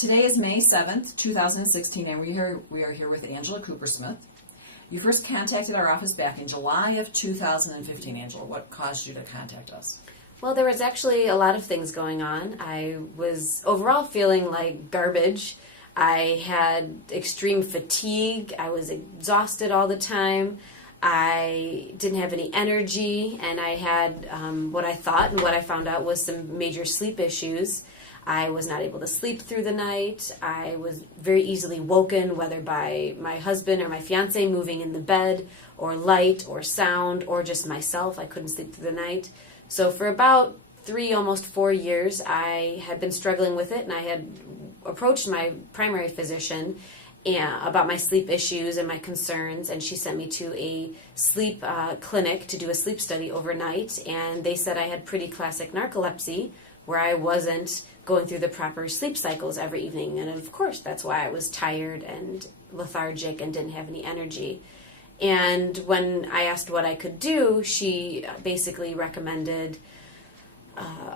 Today is May 7th, 2016, and we are here with Angela Coopersmith. You first contacted our office back in July of 2015. Angela, what caused you to contact us? Well, there was actually a lot of things going on. I was overall feeling like garbage. I had extreme fatigue. I was exhausted all the time. I didn't have any energy, and I had what I thought and what I found out was some major sleep issues. I was not able to sleep through the night. I was very easily woken, whether by my husband or my fiance moving in the bed, or light, or sound, or just myself. I couldn't sleep through the night. So for about 3, almost 4 years, I had been struggling with it, and I had approached my primary physician about my sleep issues and my concerns, and she sent me to a sleep clinic to do a sleep study overnight, and they said I had pretty classic narcolepsy, where I wasn't going through the proper sleep cycles every evening, and of course that's why I was tired and lethargic and didn't have any energy. And when I asked what I could do, she basically recommended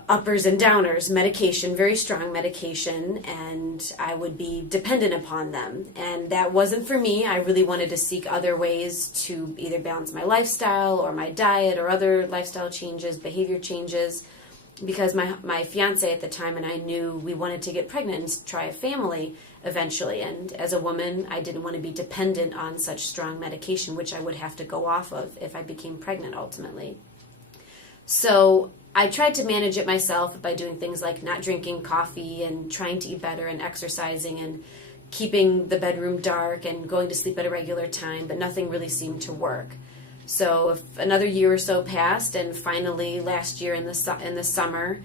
uppers and downers, medication, very strong medication, and I would be dependent upon them. And that wasn't for me. I really wanted to seek other ways to either balance my lifestyle or my diet or other lifestyle changes, behavior changes, because my fiance at the time and I knew we wanted to get pregnant and try a family eventually. And as a woman, I didn't want to be dependent on such strong medication, which I would have to go off of if I became pregnant ultimately. So I tried to manage it myself by doing things like not drinking coffee and trying to eat better and exercising and keeping the bedroom dark and going to sleep at a regular time, but nothing really seemed to work. So if another year or so passed, and finally last year in the summer,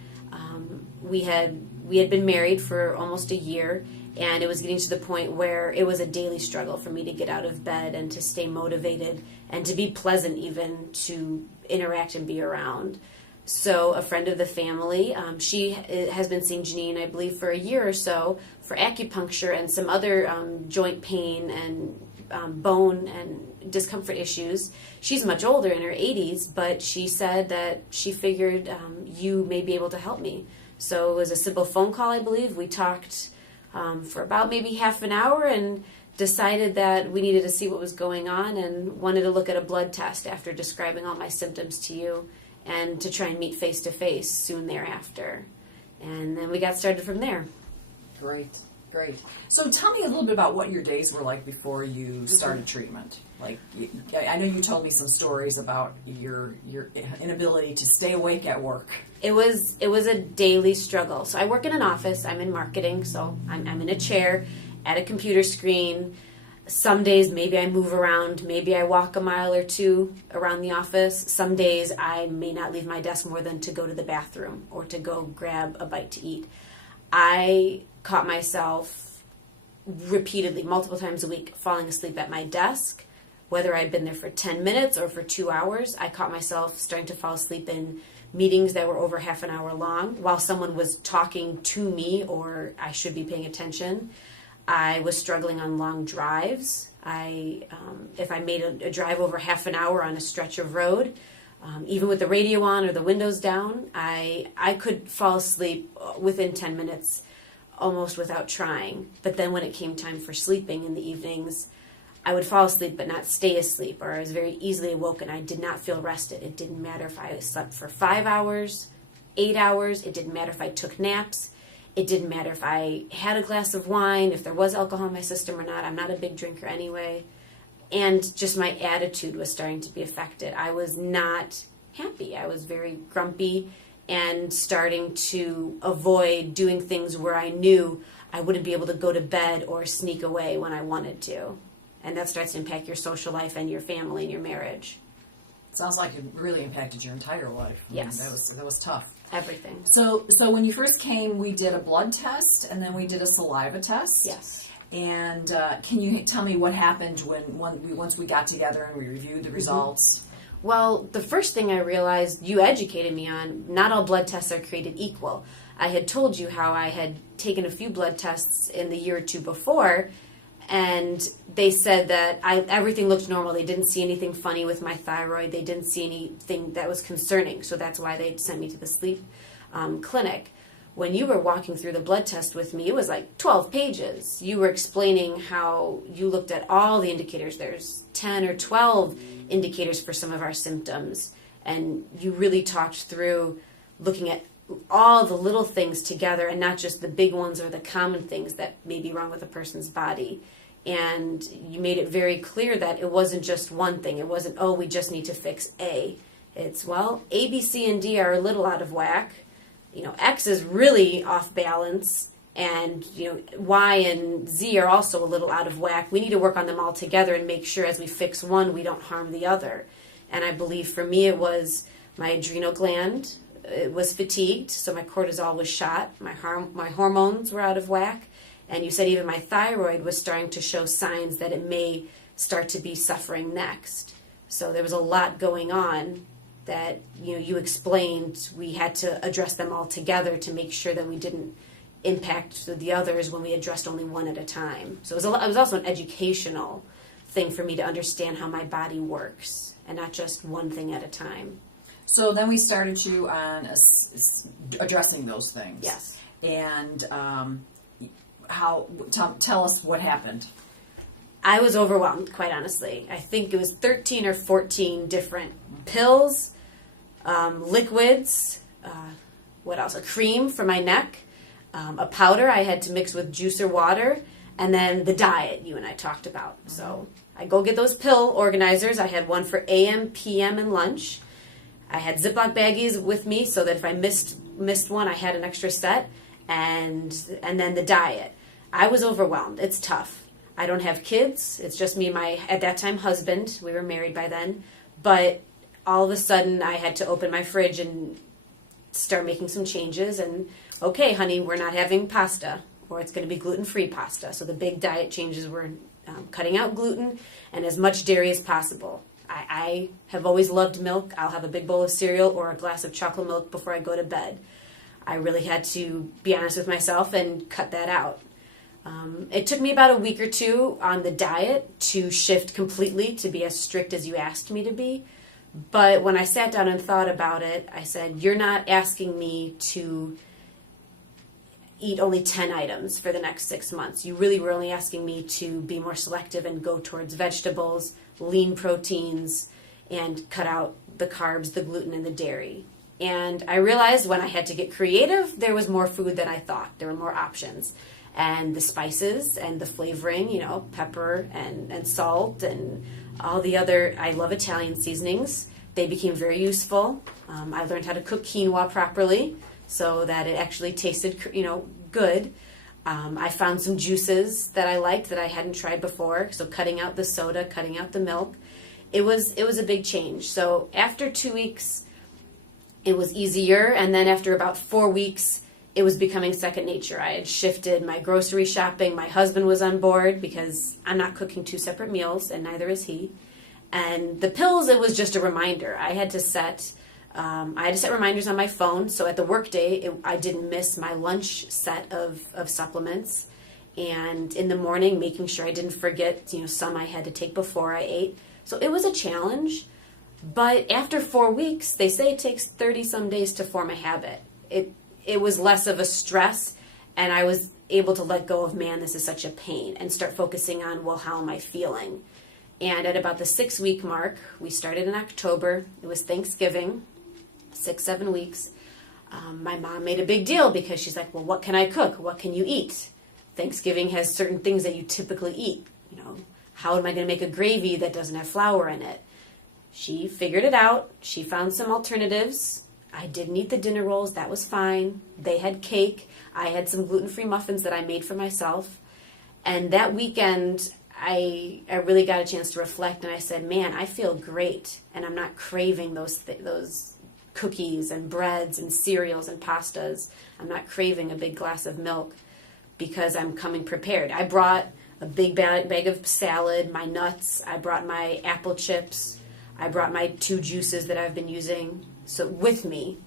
we had been married for almost a year, and it was getting to the point where it was a daily struggle for me to get out of bed and to stay motivated and to be pleasant even to interact and be around. So a friend of the family, she has been seeing Janine, I believe, for a year or so for acupuncture and some other joint pain and bone and discomfort issues. She's much older, in her 80s, but she said that she figured you may be able to help me. So it was a simple phone call, I believe. We talked for about maybe half an hour and decided that we needed to see what was going on and wanted to look at a blood test after describing all my symptoms to you, and to try and meet face to face soon thereafter. And then we got started from there. Great. So tell me a little bit about what your days were like before you started treatment. Like, I know you told me some stories about your inability to stay awake at work. It was a daily struggle. So I work in an office. I'm in marketing, so I'm in a chair at a computer screen. Some days maybe I move around, maybe I walk a mile or two around the office. Some days I may not leave my desk more than to go to the bathroom or to go grab a bite to eat. I caught myself repeatedly, multiple times a week, falling asleep at my desk, whether I'd been there for 10 minutes or for 2 hours. I caught myself starting to fall asleep in meetings that were over half an hour long while someone was talking to me or I should be paying attention. I was struggling on long drives. If I made a drive over half an hour on a stretch of road, even with the radio on or the windows down, I could fall asleep within 10 minutes almost without trying. But then when it came time for sleeping in the evenings, I would fall asleep but not stay asleep, or I was very easily awoken. I did not feel rested. It didn't matter if I slept for 5 hours, 8 hours. It didn't matter if I took naps. It didn't matter if I had a glass of wine, if there was alcohol in my system or not. I'm not a big drinker anyway. And just my attitude was starting to be affected. I was not happy. I was very grumpy and starting to avoid doing things where I knew I wouldn't be able to go to bed or sneak away when I wanted to. And that starts to impact your social life and your family and your marriage. Sounds like it really impacted your entire life. Yes. That was tough. Everything. So when you first came, we did a blood test, and then we did a saliva test. Yes. And can you tell me what happened once we got together and we reviewed the results? Well, the first thing I realized, you educated me on, not all blood tests are created equal. I had told you how I had taken a few blood tests in the year or two before, and they said that everything looked normal. They didn't see anything funny with my thyroid. They didn't see anything that was concerning, so that's why they sent me to the sleep clinic. when you were walking through the blood test with me, it was like 12 pages. You were explaining how you looked at all the indicators. There's 10 or 12 indicators for some of our symptoms. And you really talked through looking at all the little things together and not just the big ones or the common things that may be wrong with a person's body. And you made it very clear that it wasn't just one thing. It wasn't, oh, we just need to fix A. It's, well, A, B, C, and D are a little out of whack. X is really off balance, and Y and Z are also a little out of whack. We need to work on them all together and make sure as we fix one, we don't harm the other. And I believe for me, it was my adrenal gland. It was fatigued, so my cortisol was shot. My hormones were out of whack. And you said even my thyroid was starting to show signs that it may start to be suffering next. So there was a lot going on that you explained. We had to address them all together to make sure that we didn't impact the others when we addressed only one at a time. So it was also an educational thing for me to understand how my body works and not just one thing at a time. So then we started you on addressing those things. Yes. And tell us what happened. I was overwhelmed, quite honestly. I think it was 13 or 14 different pills, liquids, what else? A cream for my neck, a powder I had to mix with juice or water, and then the diet you and I talked about. Mm-hmm. So I go get those pill organizers. I had one for AM, PM, and lunch. I had Ziploc baggies with me so that if I missed one, I had an extra set, and then the diet. I was overwhelmed. It's tough. I don't have kids. It's just me and my, at that time, husband. We were married by then. But all of a sudden, I had to open my fridge and start making some changes. And, okay, honey, we're not having pasta, or it's going to be gluten-free pasta. So the big diet changes were cutting out gluten and as much dairy as possible. I have always loved milk. I'll have a big bowl of cereal or a glass of chocolate milk before I go to bed. I really had to be honest with myself and cut that out. It took me about a week or two on the diet to shift completely to be as strict as you asked me to be. But when I sat down and thought about it, I said, you're not asking me to eat only 10 items for the next 6 months. You really were only asking me to be more selective and go towards vegetables, lean proteins, and cut out the carbs, the gluten, and the dairy. And I realized when I had to get creative, there was more food than I thought. There were more options. And the spices and the flavoring, pepper and salt and all the other, I love Italian seasonings. They became very useful. I learned how to cook quinoa properly so that it actually tasted, good. I found some juices that I liked that I hadn't tried before. So cutting out the soda, cutting out the milk. It was a big change. So after 2 weeks, it was easier. And then after about 4 weeks, it was becoming second nature. I had shifted my grocery shopping. My husband was on board because I'm not cooking 2 separate meals, and neither is he. And the pills, it was just a reminder. I had to set reminders on my phone, so at the workday, I didn't miss my lunch set of supplements. And in the morning, making sure I didn't forget, some I had to take before I ate. So it was a challenge. But after 4 weeks, they say it takes 30-some days to form a habit. It was less of a stress, and I was able to let go of, man, this is such a pain, and start focusing on, well, how am I feeling? And at about the 6-week mark, we started in October. It was Thanksgiving, 6-7 weeks. My mom made a big deal because she's like, well, what can I cook? What can you eat? Thanksgiving has certain things that you typically eat. How am I going to make a gravy that doesn't have flour in it? She figured it out. She found some alternatives. I didn't eat the dinner rolls. That was fine. They had cake. I had some gluten-free muffins that I made for myself. And that weekend, I really got a chance to reflect, and I said, man, I feel great. And I'm not craving those cookies and breads and cereals and pastas. I'm not craving a big glass of milk because I'm coming prepared. I brought a big bag of salad, my nuts. I brought my apple chips. I brought my 2 juices that I've been using with me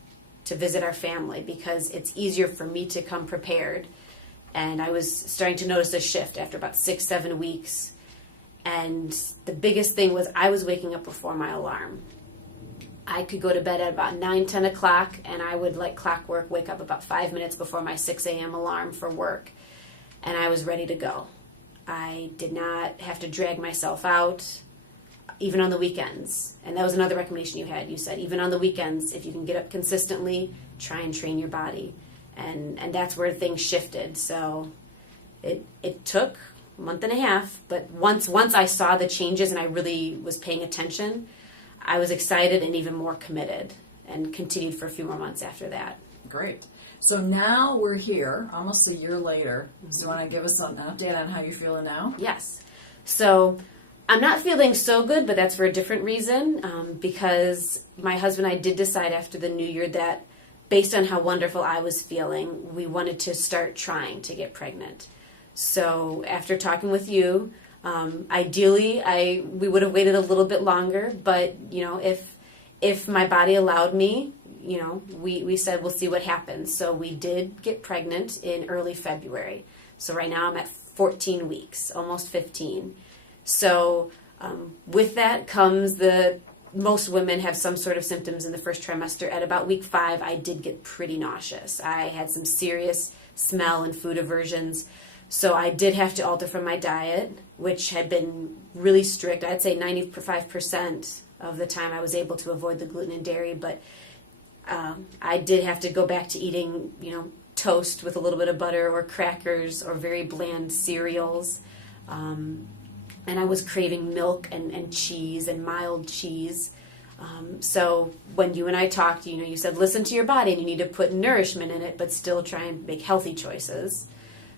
to visit our family because it's easier for me to come prepared. And I was starting to notice a shift after about 6-7 weeks. And the biggest thing was I was waking up before my alarm. I could go to bed at about 9, 10 o'clock, and I would, like clockwork, wake up about 5 minutes before my 6 a.m. alarm for work, and I was ready to go. I did not have to drag myself out, even on the weekends. And that was another recommendation you had. You said, even on the weekends, if you can get up consistently, try and train your body. And that's where things shifted. So it took a month and a half, but once I saw the changes and I really was paying attention, I was excited and even more committed, and continued for a few more months after that. Great. So now we're here, almost a year later. So you want to give us an update on how you're feeling now? Yes. So I'm not feeling so good, but that's for a different reason, because my husband and I did decide after the new year that, based on how wonderful I was feeling, we wanted to start trying to get pregnant. So after talking with you, ideally we would have waited a little bit longer, but if my body allowed me, we said we'll see what happens. So we did get pregnant in early February. So right now I'm at 14 weeks, almost 15. So with that comes most women have some sort of symptoms in the first trimester. At about week 5, I did get pretty nauseous. I had some serious smell and food aversions. So I did have to alter from my diet, which had been really strict. I'd say 95% of the time I was able to avoid the gluten and dairy, but I did have to go back to eating, toast with a little bit of butter or crackers or very bland cereals. And I was craving milk and cheese and mild cheese. So when you and I talked, you said, listen to your body and you need to put nourishment in it, but still try and make healthy choices.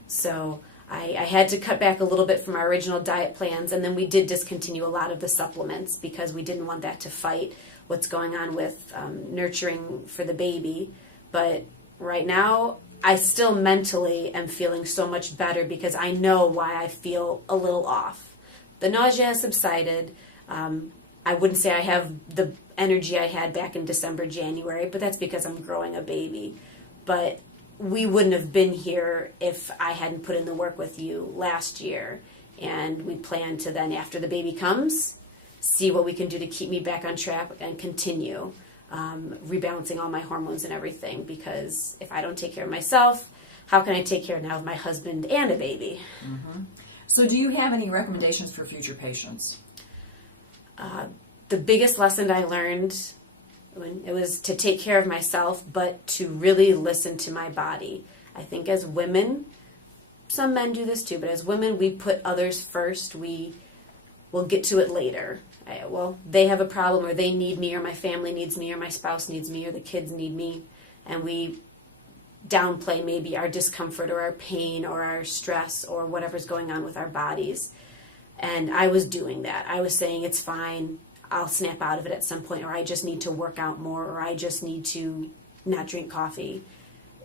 So I had to cut back a little bit from our original diet plans, and then we did discontinue a lot of the supplements because we didn't want that to fight what's going on with nurturing for the baby. But right now, I still mentally am feeling so much better because I know why I feel a little off. The nausea has subsided. I wouldn't say I have the energy I had back in December, January, but that's because I'm growing a baby. But we wouldn't have been here if I hadn't put in the work with you last year. And we plan to then, after the baby comes, see what we can do to keep me back on track and continue rebalancing all my hormones and everything. Because if I don't take care of myself, how can I take care now of my husband and a baby? Mm-hmm. So do you have any recommendations for future patients? The biggest lesson I learned it was to take care of myself, but to really listen to my body. I think as women, some men do this too, but as women, we put others first. We will get to it later. They have a problem, or they need me, or my family needs me, or my spouse needs me, or the kids need me. And we downplay maybe our discomfort or our pain or our stress or whatever's going on with our bodies. And I was doing that. I was saying, it's fine. I'll snap out of it at some point, or I just need to work out more, or I just need to not drink coffee.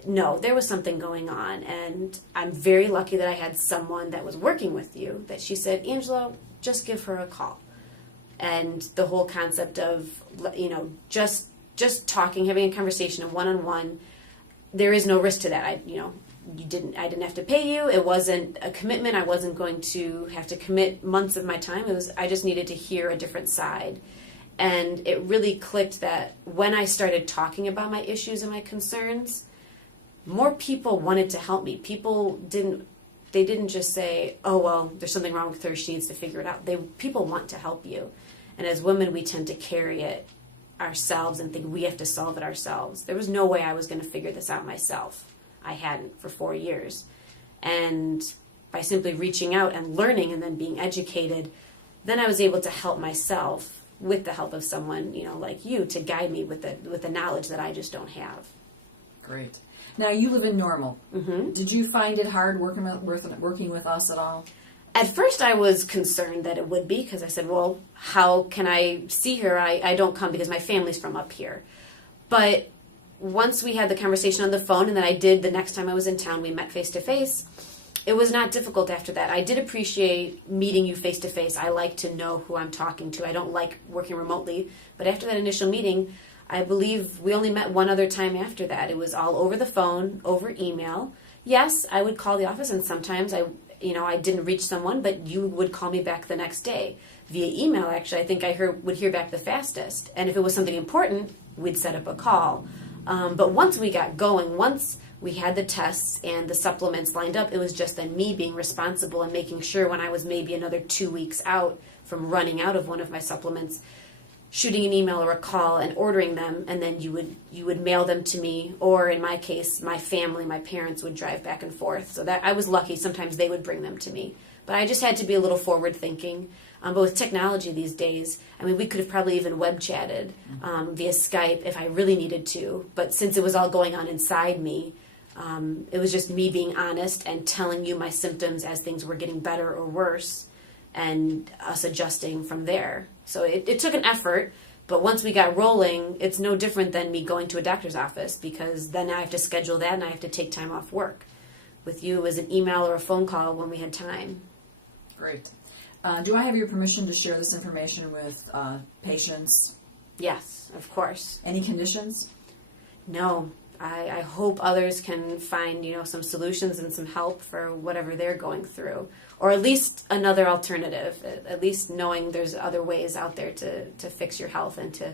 No, there was something going on, and I'm very lucky that I had someone that was working with you that she said, Angela, just give her a call. And the whole concept of, just talking, having a conversation, a one-on-one, there is no risk to that. I didn't have to pay you. It wasn't a commitment. I wasn't going to have to commit months of my time. I just needed to hear a different side. And it really clicked that when I started talking about my issues and my concerns, more people wanted to help me. People didn't just say, oh, well, there's something wrong with her, she needs to figure it out. People want to help you. And as women, we tend to carry it ourselves and think we have to solve it ourselves. There was no way I was going to figure this out myself. I hadn't for 4 years. And by simply reaching out and learning and then being educated, then I was able to help myself with the help of someone, like you, to guide me with the knowledge that I just don't have. Great. Now, you live in Normal. Mm-hmm. Did you find it hard working with us at all? At first, I was concerned that it would be, because I said, well, how can I see her? I don't come because my family's from up here. But once we had the conversation on the phone, and then I did the next time I was in town, we met face-to-face, it was not difficult after that. I did appreciate meeting you face-to-face. I like to know who I'm talking to. I don't like working remotely. But after that initial meeting, I believe we only met one other time after that. It was all over the phone, over email. Yes, I would call the office, and sometimes I didn't reach someone, but you would call me back the next day. Via email, actually, I think would hear back the fastest. And if it was something important, we'd set up a call. But once we got going, once we had the tests and the supplements lined up, it was just then me being responsible and making sure when I was maybe another 2 weeks out from running out of one of my supplements, shooting an email or a call and ordering them, and then you would mail them to me, or in my case, my family, my parents would drive back and forth. So that I was lucky. Sometimes they would bring them to me. But I just had to be a little forward thinking. But with technology these days, I mean, we could have probably even web chatted via Skype if I really needed to. But since it was all going on inside me, it was just me being honest and telling you my symptoms as things were getting better or worse, and us adjusting from there. So it took an effort, but once we got rolling, it's no different than me going to a doctor's office, because then I have to schedule that and I have to take time off work. With you, it was an email or a phone call when we had time. Great. Do I have your permission to share this information with patients? Yes, of course. Any conditions? No. I hope others can find, some solutions and some help for whatever they're going through, or at least another alternative, at least knowing there's other ways out there to fix your health and to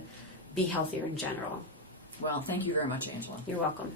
be healthier in general. Well, thank you very much, Angela. You're welcome.